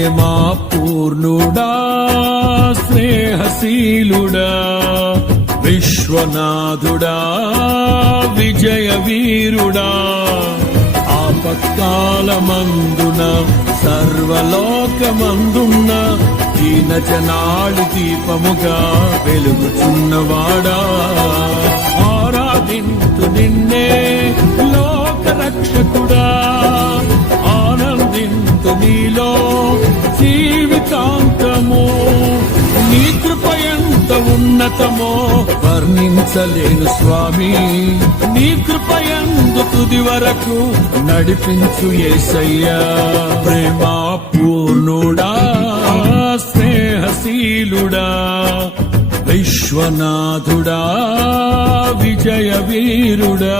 ప్రేమా పూర్ణుడా స్నేహశీలుడా విశ్వనాథుడా విజయ వీరుడా ఆపత్కాలమందున సర్వలోకమందున్న దీన జనాళి దీపముగా వెలుగుచున్నవాడా ఆరాధింతు నిన్నే లోక రక్షకుడా ఆనందింతు నీలో జీవితాంతము నీ కృప ఎంత ఉన్నతమో వర్ణించలేను స్వామి నీ కృప యందు తుది వరకు నడిపించు యేసయ్యా ప్రేమా పూర్ణుడా స్నేహశీలుడా విశ్వనాథుడా విజయ వీరుడా